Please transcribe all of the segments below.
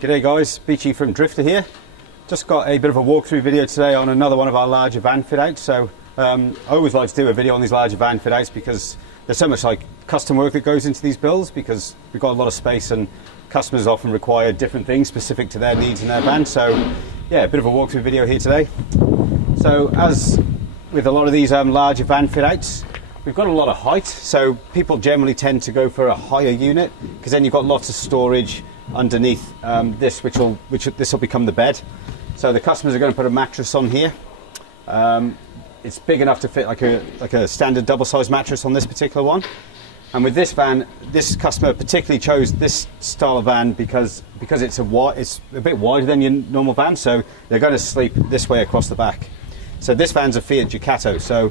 G'day guys, Beachy from Drifta here. Just got a bit of a walkthrough video today on another one of our larger van fit outs. So I always like to do a video on these larger van fit outs because there's so much like custom work that goes into these builds, because we've got a lot of space and customers often require different things specific to their needs in their van. So yeah, a bit of a walkthrough video here today. So as with a lot of these larger van fit outs, we've got a lot of height, so people generally tend to go for a higher unit because then you've got lots of storage underneath this, which will become the bed. So the customers are going to put a mattress on here. It's big enough to fit like a standard double-sized mattress on this particular one. And with this van, this customer particularly chose this style of van because it's a bit wider than your normal van, so they're going to sleep this way across the back. So this van's a Fiat Ducato, so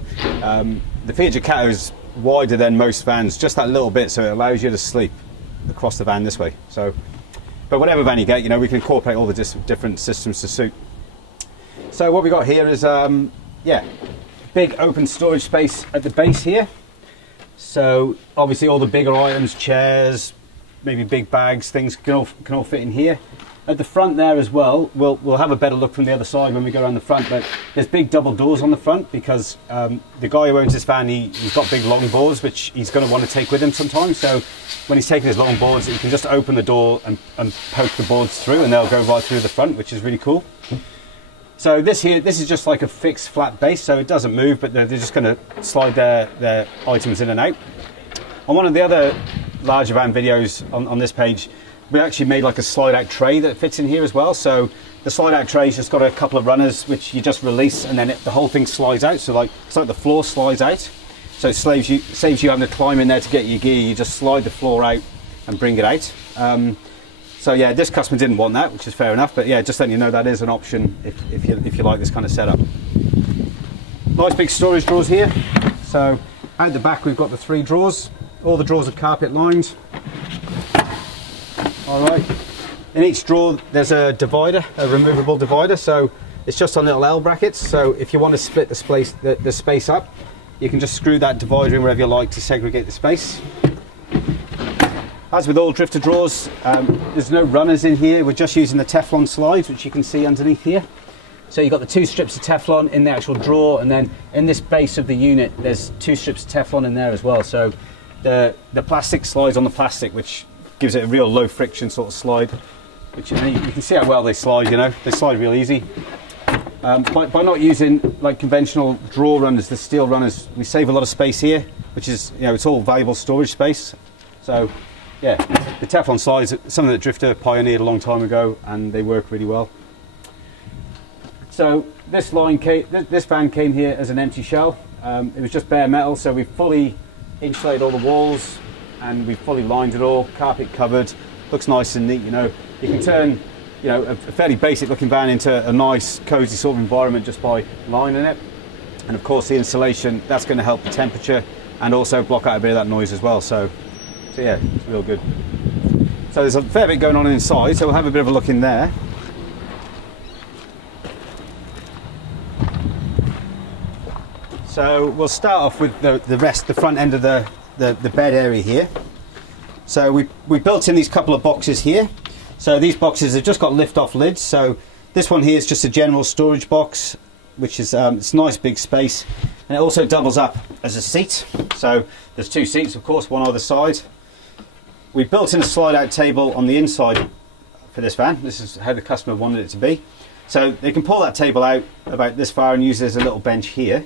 the Fiat Ducato is wider than most vans, just that little bit, so it allows you to sleep across the van this way. So, but whatever van you get, you know, we can incorporate all the different systems to suit. So what we got here is, yeah, big open storage space at the base here. So obviously all the bigger items, chairs, maybe big bags, things can all fit in here. At the front there as well, we'll have a better look from the other side when we go around the front, but there's big double doors on the front because the guy who owns this van, he's got big long boards which he's going to want to take with him sometimes. So when he's taking his long boards, he can just open the door and poke the boards through, and they'll go right through the front, which is really cool. So this is just like a fixed flat base, so it doesn't move, but they're just going to slide their items in and out. On one of the other larger van videos on this page, we actually made like a slide out tray that fits in here as well. So the slide out tray's just got a couple of runners which you just release, and then the whole thing slides out. So it's like the floor slides out. So it saves you having to climb in there to get your gear. You just slide the floor out and bring it out. So yeah, this customer didn't want that, which is fair enough. But yeah, just letting you know that is an option if you like this kind of setup. Nice big storage drawers here. So out the back we've got the 3 drawers. All the drawers are carpet lined. Alright, in each drawer there's a divider, a removable divider, so it's just on little L brackets, so if you want to split the space up, you can just screw that divider in wherever you like to segregate the space. As with all Drifta drawers, there's no runners in here, we're just using the Teflon slides, which you can see underneath here. So you've got the 2 strips of Teflon in the actual drawer, and then in this base of the unit there's 2 strips of Teflon in there as well, so the plastic slides on the plastic, which gives it a real low friction sort of slide, which you can see how well they slide. You know, they slide real easy. By not using like conventional drawer runners, the steel runners, we save a lot of space here, which is, you know, it's all valuable storage space. So yeah, the Teflon slides are something that Drifta pioneered a long time ago, and they work really well. So this van came here as an empty shell. It was just bare metal, so we fully insulated all the walls, and we've fully lined it all, carpet covered, looks nice and neat. You know, you can turn, you know, a fairly basic looking van into a nice cozy sort of environment just by lining it. And of course the insulation, that's going to help the temperature and also block out a bit of that noise as well. So yeah, it's real good. So there's a fair bit going on inside, so we'll have a bit of a look in there. So we'll start off with the front end of the bed area here. So we built in these couple of boxes here. So these boxes have just got lift off lids. So this one here is just a general storage box, which is it's a nice big space, and it also doubles up as a seat. So there's 2 seats, of course, one either side. We built in a slide out table on the inside for this van. This is how the customer wanted it to be. So they can pull that table out about this far and use it as a little bench here,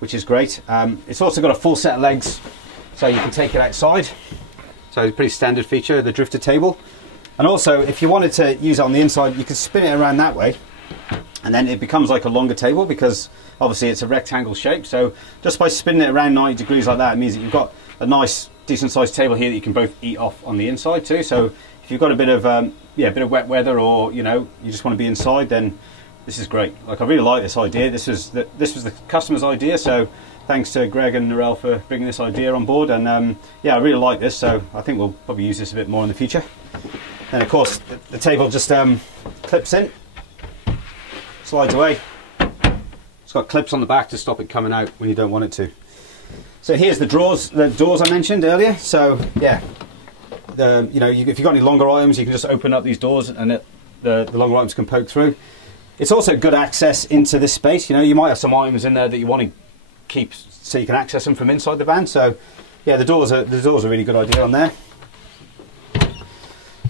which is great. It's also got a full set of legs, so you can take it outside. So it's a pretty standard feature of the Drifta table. And also, if you wanted to use it on the inside, you could spin it around that way, and then it becomes like a longer table because obviously it's a rectangle shape. So just by spinning it around 90 degrees like that, it means that you've got a nice decent sized table here that you can both eat off on the inside too. So if you've got a bit of wet weather, or you know, you just want to be inside, then this is great. Like, I really like this idea. This was the customer's idea, so thanks to Greg and Narelle for bringing this idea on board. And yeah, I really like this, so I think we'll probably use this a bit more in the future. And of course the table just clips in, slides away. It's got clips on the back to stop it coming out when you don't want it to. So here's the doors I mentioned earlier. So yeah, you know, if you've got any longer items, you can just open up these doors and the longer items can poke through. It's also good access into this space. You know, you might have some items in there that you want to keep so you can access them from inside the van. So yeah, the doors are a really good idea on there.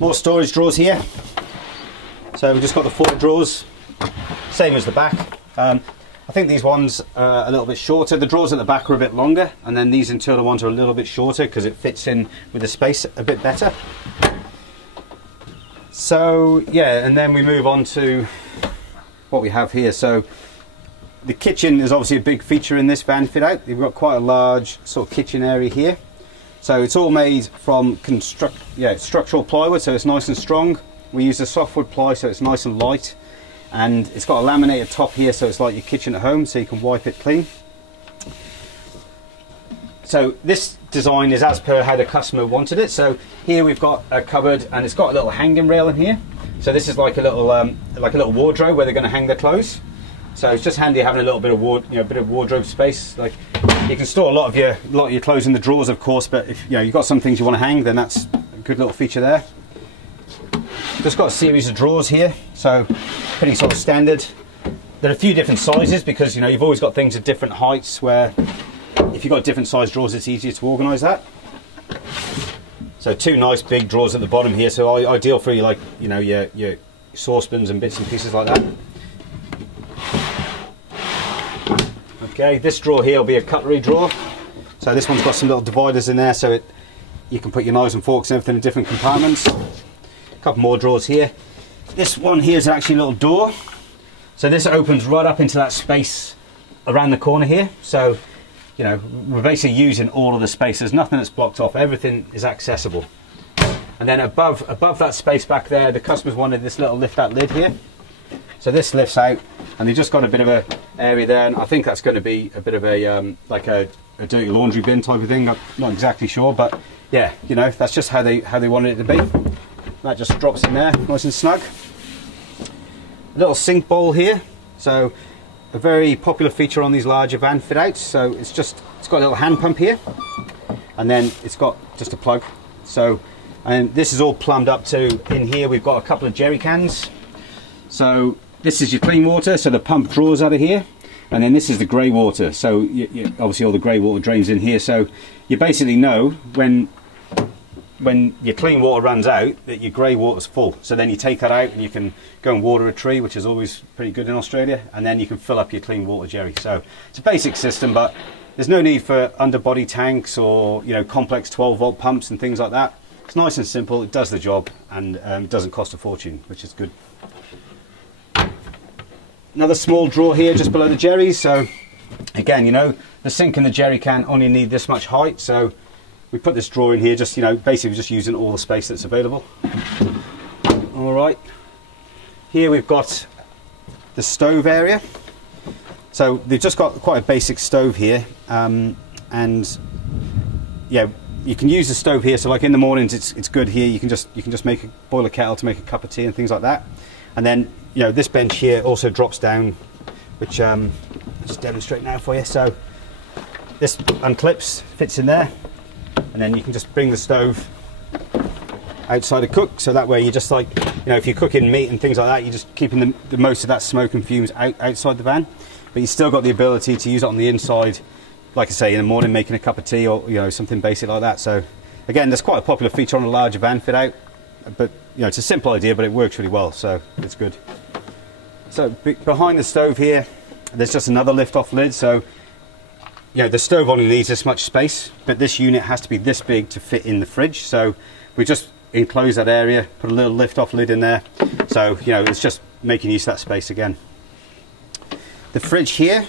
More storage drawers here. So we've just got the 4 drawers, same as the back. I think these ones are a little bit shorter. The drawers at the back are a bit longer, and then these internal ones are a little bit shorter because it fits in with the space a bit better. So yeah, and then we move on to what we have here. So the kitchen is obviously a big feature in this van fit out. We've got quite a large sort of kitchen area here. So it's all made from structural plywood, so it's nice and strong. We use the softwood ply, so it's nice and light. And it's got a laminated top here, so it's like your kitchen at home, so you can wipe it clean. So this design is as per how the customer wanted it. So here we've got a cupboard, and it's got a little hanging rail in here. So this is like a little wardrobe where they're going to hang their clothes. So it's just handy having a little bit of wardrobe space. Like, you can store a lot of your clothes in the drawers, of course, but if you've got some things you want to hang, then that's a good little feature there. Just got a series of drawers here, so pretty sort of standard. There are a few different sizes because you've always got things at different heights, where if you've got different size drawers, it's easier to organise that. So 2 nice big drawers at the bottom here, so ideal for your saucepans and bits and pieces like that. Okay, this drawer here will be a cutlery drawer. So this one's got some little dividers in there, so you can put your knives and forks and everything in different compartments. A couple more drawers here. This one here is actually a little door. So this opens right up into that space around the corner here. So, we're basically using all of the space. There's nothing that's blocked off. Everything is accessible. And then above that space back there, the customers wanted this little lift out lid here. So this lifts out, and they've just got a bit of a area there, and I think that's going to be a bit of a like a dirty laundry bin type of thing. Not exactly sure, but yeah, that's just how they wanted it to be. That just drops in there, nice and snug. A little sink bowl here, so a very popular feature on these larger van fit outs. So it's got a little hand pump here, and then it's got just a plug. So, and this is all plumbed up to in here. We've got a couple of jerry cans. So this is your clean water, so the pump draws out of here, and then this is the grey water. So obviously all the grey water drains in here. So you basically know when your clean water runs out that your grey water's full. So then you take that out and you can go and water a tree, which is always pretty good in Australia, and then you can fill up your clean water jerry. So it's a basic system, but there's no need for underbody tanks or complex 12-volt pumps and things like that. It's nice and simple, it does the job, and it doesn't cost a fortune, which is good. Another small drawer here just below the jerrys. So again, the sink and the jerry can only need this much height, so we put this drawer in here, just basically just using all the space that's available. All right, here we've got the stove area. So they've just got quite a basic stove here, and yeah, you can use the stove here. So like in the mornings, it's good here. You can just boil a kettle to make a cup of tea and things like that. And then this bench here also drops down, which I'll just demonstrate now for you. So this unclips, fits in there, and then you can just bring the stove outside to cook. So that way you just if you're cooking meat and things like that, you're just keeping the most of that smoke and fumes outside the van, but you still got the ability to use it on the inside, like I say, in the morning making a cup of tea or something basic like that. So again, that's quite a popular feature on a larger van fit out, but it's a simple idea, but it works really well, so it's good. So behind the stove here, there's just another lift-off lid. So the stove only needs this much space, but this unit has to be this big to fit in the fridge. So we just enclose that area, put a little lift-off lid in there. So it's just making use of that space again. The fridge here,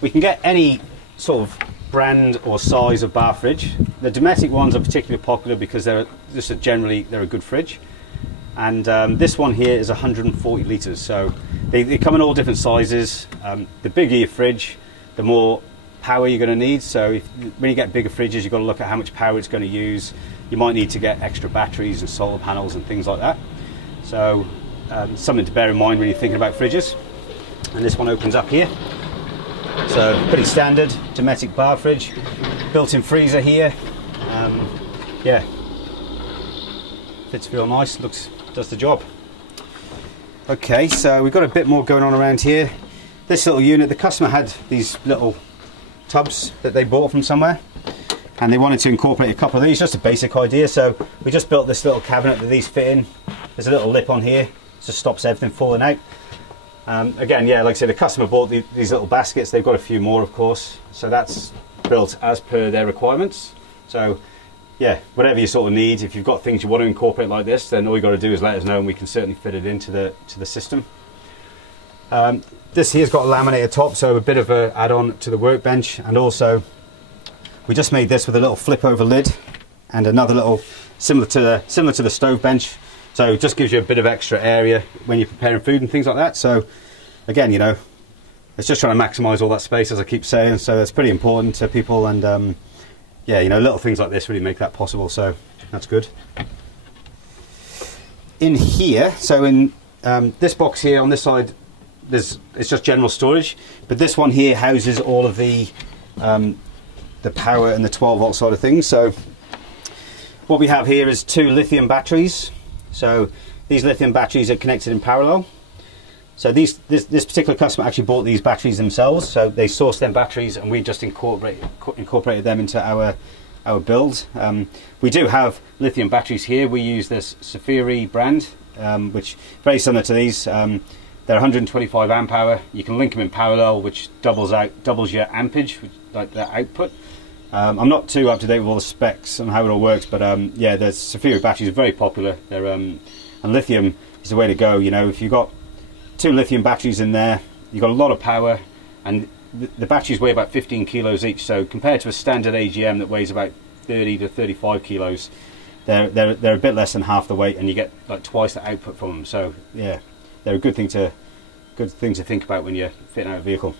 we can get any sort of brand or size of bar fridge. The Dometic ones are particularly popular because they're a good fridge. And this one here is 140 litres, so they come in all different sizes. The bigger your fridge, the more power you're going to need. So when you get bigger fridges, you've got to look at how much power it's going to use. You might need to get extra batteries and solar panels and things like that. So something to bear in mind when you're thinking about fridges. And this one opens up here. So pretty standard Dometic bar fridge, built-in freezer here. Yeah. fits real nice, does the job. Okay, so we've got a bit more going on around here. This little unit, the customer had these little tubs that they bought from somewhere, and they wanted to incorporate a couple of these, just a basic idea. So we just built this little cabinet that these fit in. There's a little lip on here, just stops everything falling out. Again, yeah, like I said, the customer bought these little baskets. They've got a few more, of course, so that's built as per their requirements. So yeah, whatever you sort of need, if you've got things you want to incorporate like this, then all you got to do is let us know and we can certainly fit it into the system. This here's got a laminated top, so a bit of an add-on to the workbench, and also we just made this with a little flip over lid and another little similar to the stove bench. So it just gives you a bit of extra area when you're preparing food and things like that. So again, you know, it's just trying to maximise all that space, as I keep saying. So it's pretty important to people, and yeah, you know, little things like this really make that possible. So that's good. In here, so in this box here on this side, it's just general storage, but this one here houses all of the power and the 12-volt side of things. So what we have here is 2 lithium batteries. So these lithium batteries are connected in parallel. So this particular customer actually bought these batteries themselves. So they sourced them batteries, and we just incorporated them into our build. We do have lithium batteries here. We use this Sirocco brand, which very similar to these. They're 125 amp hour. You can link them in parallel, which doubles your ampage, like the output. I'm not too up to date with all the specs and how it all works, but yeah, the Sirocco batteries are very popular. They're and lithium is the way to go. You know, if you've got 2 lithium batteries in there, you've got a lot of power, and the batteries weigh about 15 kilos each. So compared to a standard AGM that weighs about 30 to 35 kilos, they're a bit less than half the weight, and you get like twice the output from them. So yeah, they're a good thing to think about when you're fitting out a vehicle.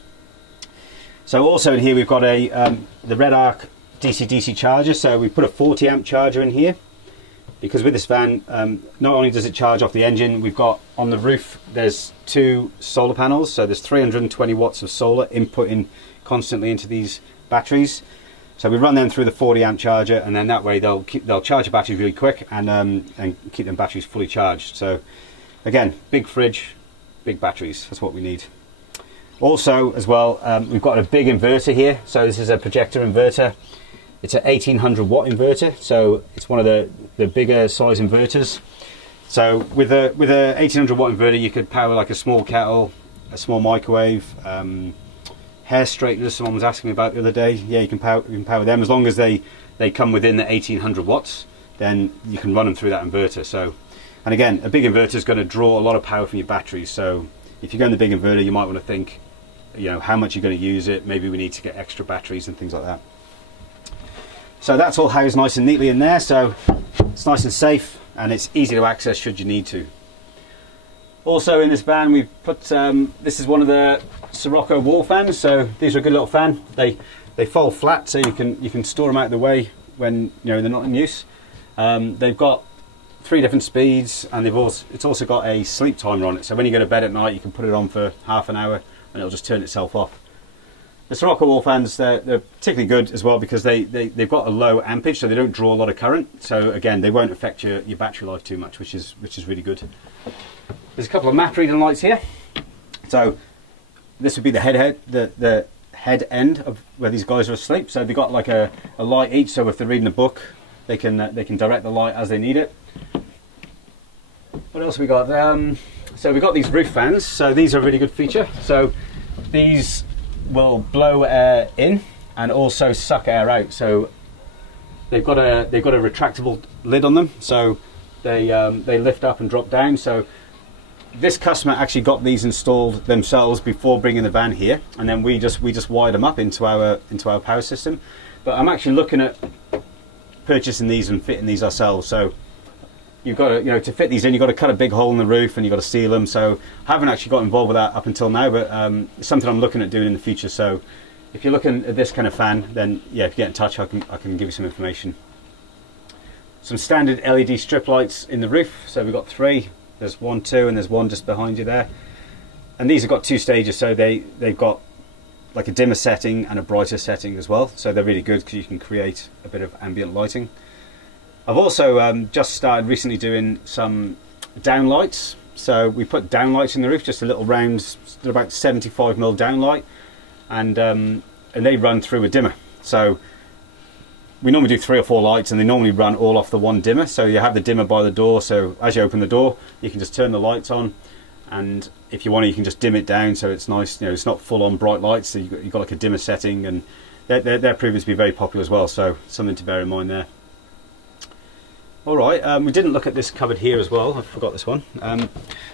So also in here we've got the Red Arc DC-DC charger. So we put a 40 amp charger in here, because with this van, not only does it charge off the engine, we've got on the roof, there's 2 solar panels. So there's 320 watts of solar inputting constantly into these batteries. So we run them through the 40 amp charger, and then that way they'll charge the batteries really quick, and keep them batteries fully charged. So again, big fridge, big batteries, that's what we need. Also as well, we've got a big inverter here. So this is a Projector Inverter. It's an 1800 watt inverter, so it's one of the bigger size inverters. So with a 1800 watt inverter, you could power like a small kettle, a small microwave, hair straighteners. Someone was asking me about the other day. Yeah, you can power them as long as they come within the 1800 watts. Then you can run them through that inverter. So, and again, a big inverter is going to draw a lot of power from your batteries. So if you go in the big inverter, you might want to think, you know, how much you're going to use it. Maybe we need to get extra batteries and things like that. So that's all housed nice and neatly in there. So it's nice and safe, and it's easy to access should you need to. Also in this van we've put, this is one of the Sirocco wall fans. So these are a good little fan. They fold flat, so you can store them out of the way when they're not in use. They've got 3 different speeds, and it's also got a sleep timer on it. So when you go to bed at night, you can put it on for half an hour, and it'll just turn itself off. The Sirocco wall fans, they're particularly good as well, because they've got a low ampage, so they don't draw a lot of current. So again, they won't affect your battery life too much, which is really good. There's a couple of map reading lights here. So this would be the head end of where these guys are asleep. So they've got like a light each, so if they're reading a book, they can direct the light as they need it. What else have we got? So we've got these roof fans. So these are a really good feature. So these will blow air in and also suck air out. So they've got a retractable lid on them, so they lift up and drop down. So this customer actually got these installed themselves before bringing the van here, and then we just wired them up into our power system. But I'm actually looking at purchasing these and fitting these ourselves. So you've got to, to fit these in, you've got to cut a big hole in the roof and you've got to seal them. So I haven't actually got involved with that up until now, but it's something I'm looking at doing in the future. So if you're looking at this kind of fan, then yeah, if you get in touch, I can give you some information. Some standard LED strip lights in the roof. So we've got 3. There's 1, 2, and there's 1 just behind you there. And these have got 2 stages, so they've got like a dimmer setting and a brighter setting as well. So they're really good because you can create a bit of ambient lighting. I've also just started recently doing some downlights. So we put downlights in the roof, just a little round, about 75mm downlight, and they run through a dimmer. So we normally do 3 or 4 lights, and they normally run all off the one dimmer. So you have the dimmer by the door, so as you open the door you can just turn the lights on, and if you want to you can just dim it down so it's nice, you know, it's not full on bright lights, so you've got like a dimmer setting, and they're proving to be very popular as well, so something to bear in mind there. Alright, we didn't look at this cupboard here as well, I forgot this one.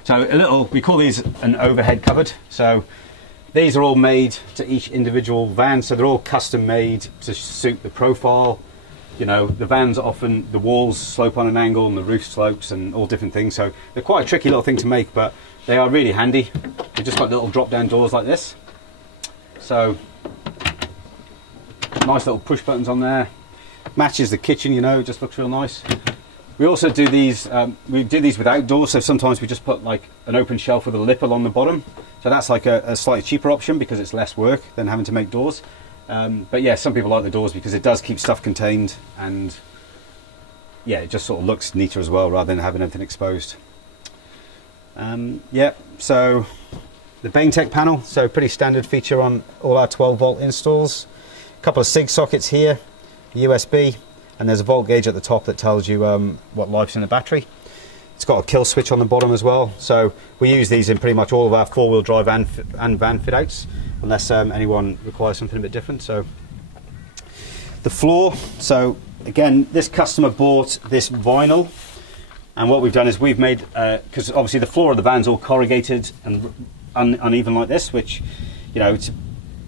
So we call these an overhead cupboard. So these are all made to each individual van, so they're all custom made to suit the profile. You know, the vans often, the walls slope on an angle and the roof slopes and all different things, so they're quite a tricky little thing to make, but they are really handy. They've just got little drop down doors like this. So nice little push buttons on there. Matches the kitchen, you know, it just looks real nice. We also do these, we do these without doors, so sometimes we just put like an open shelf with a lip along the bottom. So that's like a slightly cheaper option because it's less work than having to make doors. But yeah, some people like the doors because it does keep stuff contained, and yeah, it just sort of looks neater as well rather than having everything exposed. Yeah, so the Pentek panel, so pretty standard feature on all our 12-volt installs. A couple of SIG sockets here, USB, and there's a volt gauge at the top that tells you what life's in the battery. It's got a kill switch on the bottom as well, so we use these in pretty much all of our 4-wheel drive and van fit outs, unless anyone requires something a bit different. So the floor, so again, this customer bought this vinyl, and what we've done is we've made, because obviously the floor of the van's all corrugated and uneven like this, which, you know,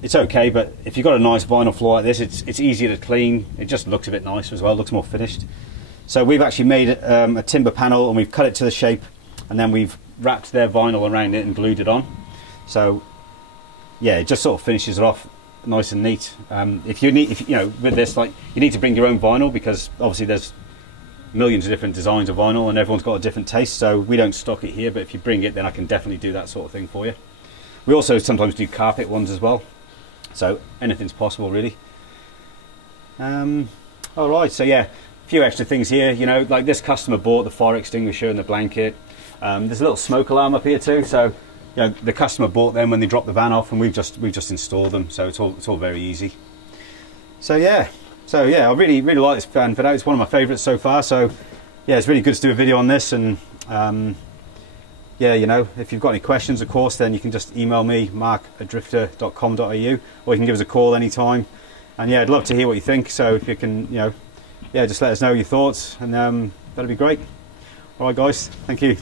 it's okay, but if you've got a nice vinyl floor like this, it's easier to clean. It just looks a bit nicer as well, looks more finished. So we've actually made a timber panel, and we've cut it to the shape, and then we've wrapped their vinyl around it and glued it on. So yeah, it just sort of finishes it off nice and neat. If you know, with this, like, you need to bring your own vinyl, because obviously there's millions of different designs of vinyl and everyone's got a different taste, so we don't stock it here, but if you bring it, then I can definitely do that sort of thing for you. We also sometimes do carpet ones as well. So anything's possible, really. Alright, so yeah, a few extra things here, you know, like this customer bought the fire extinguisher and the blanket. There's a little smoke alarm up here too, so you know, the customer bought them when they dropped the van off, and we've just installed them, so it's all very easy. So yeah, I really like this van fit out. It's one of my favourites so far, so yeah, it's really good to do a video on this. And yeah, you know, if you've got any questions, of course, then you can just email me, mark@drifta.com.au, or you can give us a call anytime. And yeah, I'd love to hear what you think, so if you can, you know, yeah, just let us know your thoughts, and that'd be great. Alright guys, thank you.